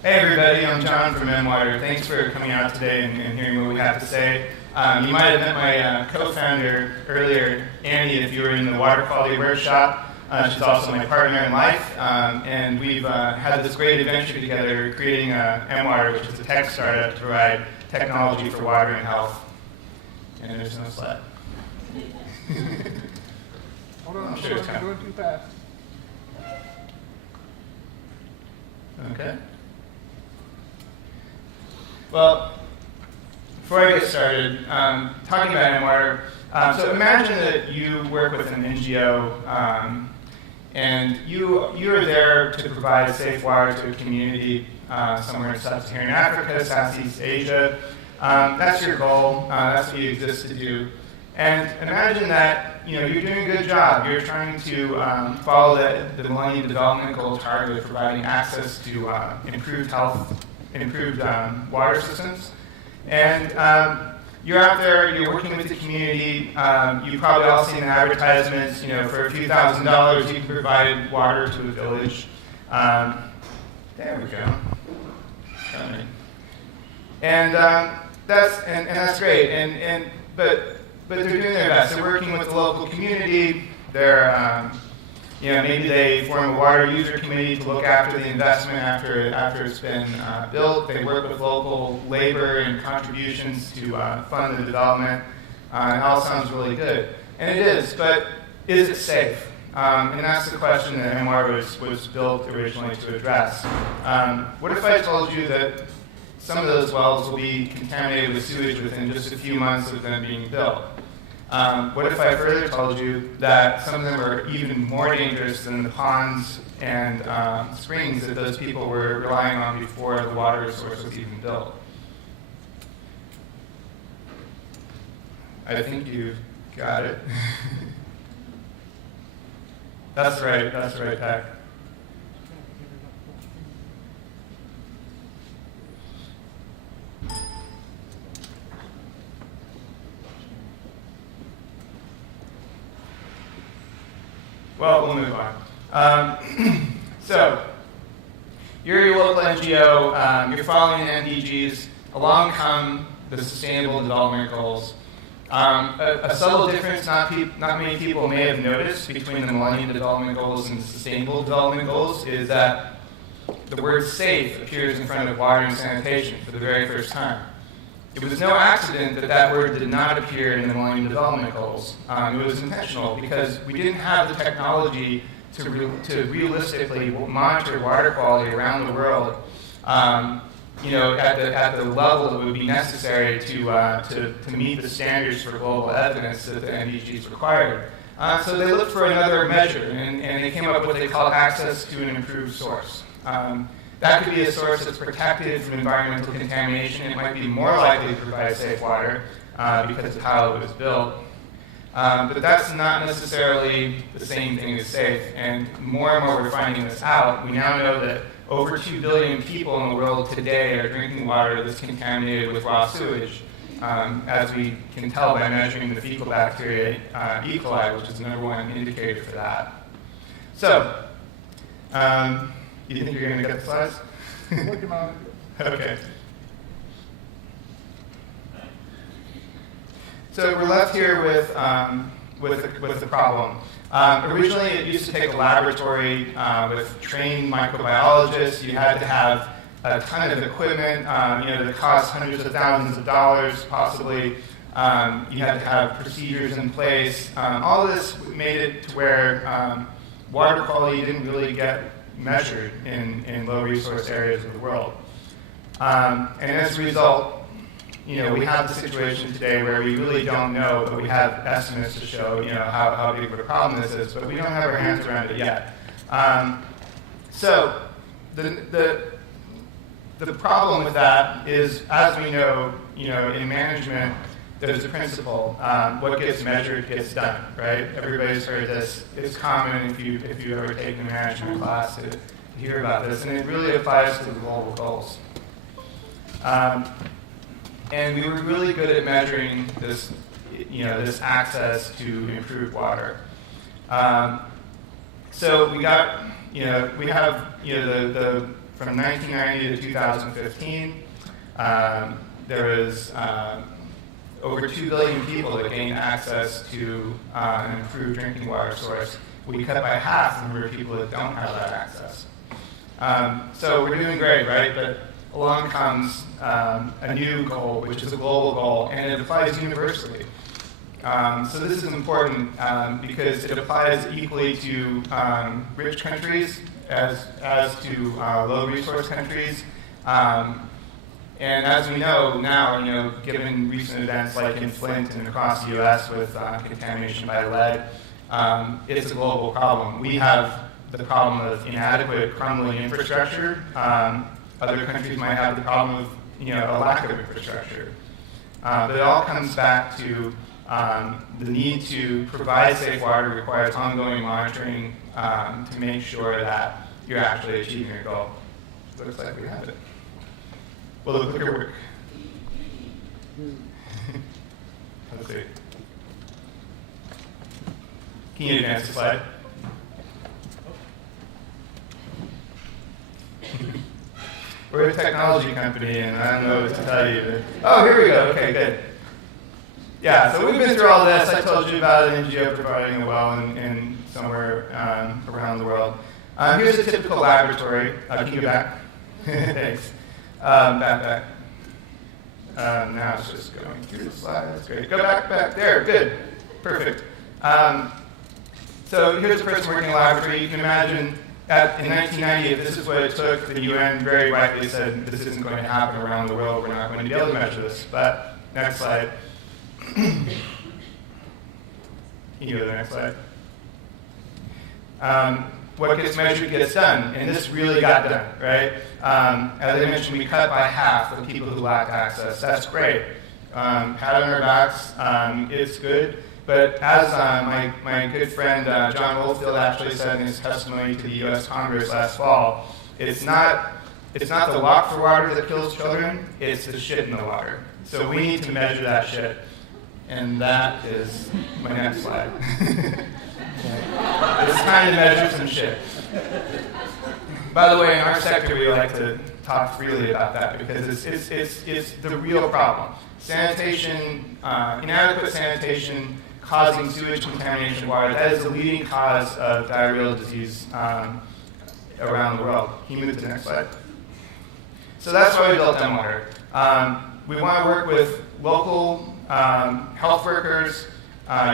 Hey everybody, I'm John from MWater. Thanks for coming out today and hearing what we have to say. You might have met my co-founder earlier, Annie, if you were in the water quality workshop. She's also my partner in life, and we've had this great adventure together creating MWater, which is a tech startup to provide technology for water and health. And there's no slide. Hold on, I'm sure it's you're going too fast. Okay. Well, before I get started, talking about MWater, so imagine that you work with an NGO and you are there to provide safe water to a community somewhere in sub-Saharan Africa, Southeast Asia. That's your goal. That's what you exist to do. And imagine that you're doing a good job. You're trying to follow the Millennium Development Goal target of providing access to improved health, improved water systems. And you're out there, you're working with the community. You've probably all seen the advertisements. For a few $1,000s, you can provide water to a village. There we go. And that's great. But they're doing their best. They're working with the local community. They're, maybe they form a water user committee to look after the investment after it's been built. They work with local labor and contributions to fund the development. It all sounds really good. And it is, but is it safe? And that's the question that MWater was built originally to address. What if I told you that some of those wells will be contaminated with sewage within just a few months of them being built? What if I further told you that some of them are even more dangerous than the ponds and springs that those people were relying on before the water source was even built? I think you've got it. That's right, Pat. Well, we'll move on. So, you're your local NGO, you're following the MDGs, along come the Sustainable Development Goals. A subtle difference not many people may have noticed between the Millennium Development Goals and the Sustainable Development Goals is that the word safe appears in front of water and sanitation for the very first time. It was no accident that word did not appear in the Millennium Development Goals. It was intentional because we didn't have the technology to realistically monitor water quality around the world, at the level that would be necessary to meet the standards for global evidence that the MDGs required. So they looked for another measure, and they came up with what they call access to an improved source. That could be a source that's protected from environmental contamination. It might be more likely to provide safe water because of how it was built. But that's not necessarily the same thing as safe. And more we're finding this out. We now know that over 2 billion people in the world today are drinking water that's contaminated with raw sewage, as we can tell by measuring the fecal bacteria E. coli, which is the #1 indicator for that. So, you think you're going to get the slides? Working on it. Okay. So we're left here with the problem. Originally, it used to take a laboratory with trained microbiologists. You had to have a ton of equipment, that cost hundreds of thousands of dollars, possibly. You had to have procedures in place. All of this made it to where water quality didn't really get measured in low resource areas of the world. And as a result, we have the situation today where we really don't know, but we have estimates to show, how big of a problem this is, but we don't have our hands around it yet. So the problem with that is, as we know, in management, there's a principle. What gets measured gets done, right? Everybody's heard this. It's common if you've ever taken a management class to hear about this, and it really applies to the global goals. And we were really good at measuring this, this access to improved water. So we got, we have, the from 1990 to 2015, there was over 2 billion people that gained access to an improved drinking water source. We cut by half the number of people that don't have that access. So we're doing great, right? But along comes a new goal, which is a global goal, and it applies universally. So this is important because it applies equally to rich countries as to low resource countries. And as we know now, given recent events like in Flint and across the U.S. with contamination by lead, it's a global problem. We have the problem of inadequate, crumbling infrastructure. Other countries might have the problem of a lack of infrastructure. But it all comes back to the need to provide safe water requires ongoing monitoring to make sure that you're actually achieving your goal. Looks like we have it. Will the clicker work? Let's see. Can you advance the slide? We're a technology company, and I don't know what to tell you. Oh, here we go. Okay, good. Yeah, so we've been through all this. I told you about an NGO providing a well in somewhere around the world. Here's a typical laboratory. Can you go back? Thanks. Back. Now it's just going through the slide. That's great. Go back. There. Good. Perfect. So here's a person working in a laboratory. You can imagine in 1990, if this is what it took, the UN very rightly said this isn't going to happen around the world. We're not going to be able to measure this. But next slide. Can you go to the next slide? What gets measured gets done, and this really got done, right? As I mentioned, we cut by half the people who lack access. That's great. Pat on our backs, it's good. But as my good friend John Oldfield actually said in his testimony to the U.S. Congress last fall, it's not the walk for water that kills children, it's the shit in the water. So we need to measure that shit. And that is my next slide. It's time to measure some shit. By the way, in our sector, we like to talk freely about that because it's the real problem. Sanitation, inadequate sanitation causing sewage contamination of water, that is the leading cause of diarrheal disease around the world. Can you move to the next slide? So that's why we built Water. We want to work with local health workers,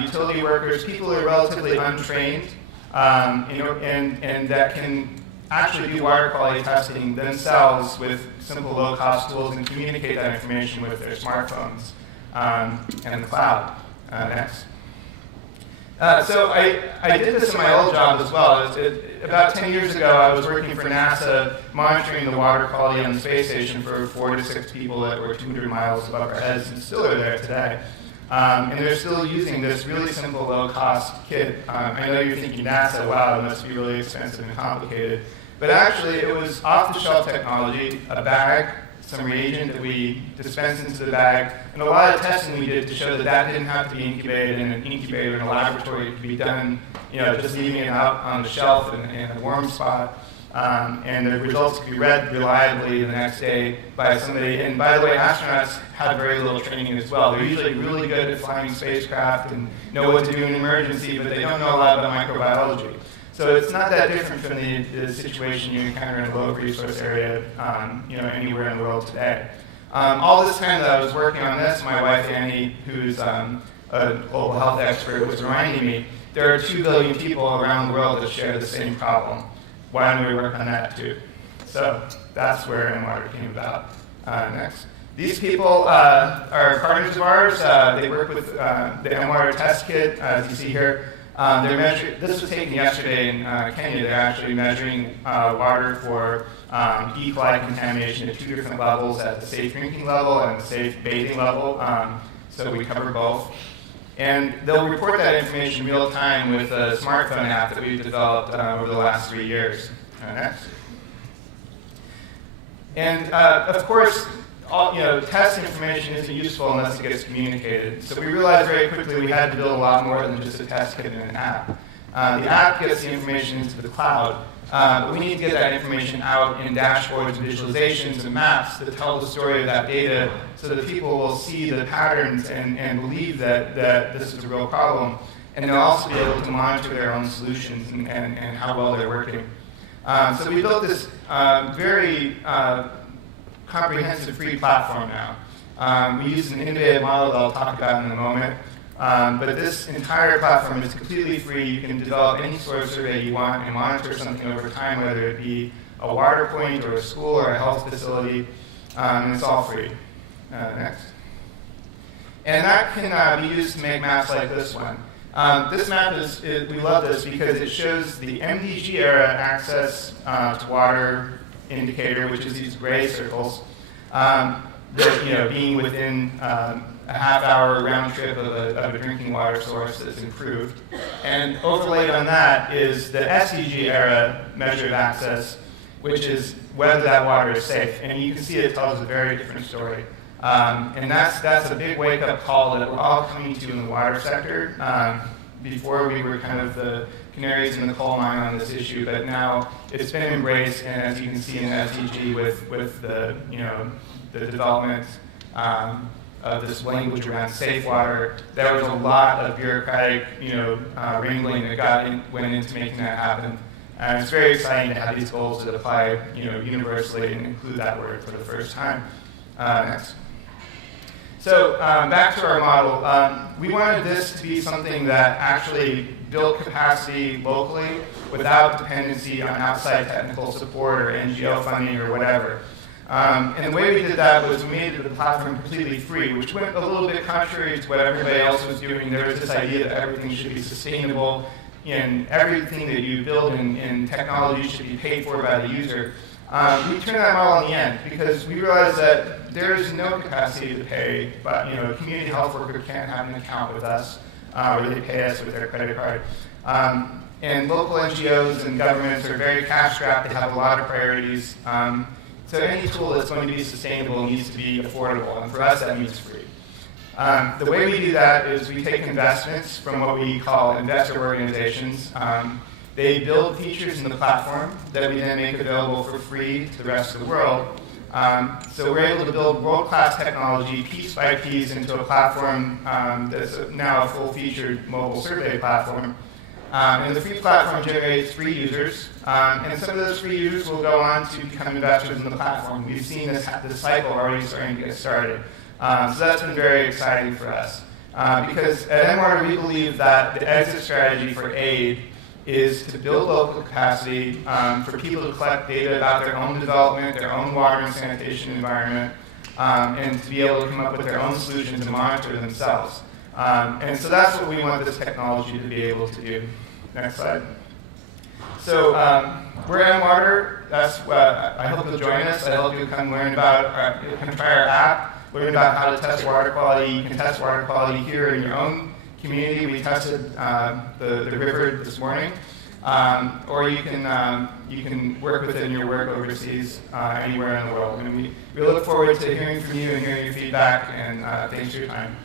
utility workers, people who are relatively untrained, and that can actually do water quality testing themselves with simple low-cost tools and communicate that information with their smartphones and the cloud. Next. So I did this in my old job as well. About 10 years ago, I was working for NASA monitoring the water quality on the space station for 4 to 6 people that were 200 miles above our heads and still are there today. And they're still using this really simple, low-cost kit. I know you're thinking NASA, wow, it must be really expensive and complicated. But actually, it was off-the-shelf technology, a bag, some reagent that we dispensed into the bag, and a lot of testing we did to show that that didn't have to be incubated in an incubator in a laboratory. It could be done, just leaving it out on the shelf in a warm spot. And the results could be read reliably the next day by somebody. And by the way, astronauts have very little training as well. They're usually really good at flying spacecraft and know what to do in an emergency, but they don't know a lot about microbiology. So it's not that different from the situation you encounter in a low resource area, anywhere in the world today. All this time that I was working on this, my wife Annie, who's a global health expert, was reminding me there are 2 billion people around the world that share the same problem. Why don't we work on that too? So that's where Water came about. Next. These people are partners of ours. They work with the Water test kit, as you see here. This was taken yesterday in Kenya. They're actually measuring water for E. coli contamination at 2 different levels, at the safe drinking level and the safe bathing level. So we cover both. And they'll report that information real time with a smartphone app that we've developed over the last 3 years. Next. And of course, test information isn't useful unless it gets communicated. So we realized very quickly we had to build a lot more than just a test kit and an app. The app gets the information into the cloud. But we need to get that information out in dashboards, visualizations, and maps that tell the story of that data so that people will see the patterns and believe that this is a real problem. And they'll also be able to monitor their own solutions and how well they're working. So we built this very comprehensive free platform now. We use an innovative model that I'll talk about in a moment. But this entire platform is completely free. You can develop any sort of survey you want and monitor something over time, whether it be a water point or a school or a health facility, and it's all free. Next. And that can be used to make maps like this one. This map we love this because it shows the MDG era access to water indicator, which is these gray circles, that, being within a half-hour round trip of a drinking water source that's improved. And overlaid on that is the SEG era measure of access, which is whether that water is safe. And you can see it tells a very different story. And that's a big wake-up call that we're all coming to in the water sector. Before we were kind of the canaries in the coal mine on this issue, but now it's been embraced, and as you can see in the SDG with the the development of this language around safe water, there was a lot of bureaucratic wrangling that went into making that happen. And it's very exciting to have these goals that apply universally and include that word for the first time. Next. So back to our model, we wanted this to be something that actually built capacity locally without dependency on outside technical support or NGO funding or whatever. And the way we did that was we made the platform completely free, which went a little bit contrary to what everybody else was doing. There was this idea that everything should be sustainable and everything that you build in technology should be paid for by the user. We turned that model on the end because we realized that there is no capacity to pay, but a community health worker can't have an account with us where they pay us with their credit card. And local NGOs and governments are very cash-strapped. They have a lot of priorities. So any tool that's going to be sustainable needs to be affordable, and for us that means free. The way we do that is we take investments from what we call investor organizations. They build features in the platform that we then make available for free to the rest of the world. So we're able to build world-class technology piece by piece into a platform that's now a full-featured mobile survey platform. And the free platform generates free users, and some of those free users will go on to become investors in the platform. We've seen this cycle already starting to get started. So that's been very exciting for us. Because at Edgewater we believe that the exit strategy for aid is to build local capacity for people to collect data about their own development, their own water and sanitation environment, and to be able to come up with their own solutions and monitor themselves. And so that's what we want this technology to be able to do. Next slide. So we're at Edgewater. I hope you'll join us. I hope you'll come learn about try our app, learn about how to test water quality. You can test water quality here in your own community. We tested the river this morning. Or you can work with it in your work overseas, anywhere in the world. And we look forward to hearing from you and hearing your feedback, and thanks for your time.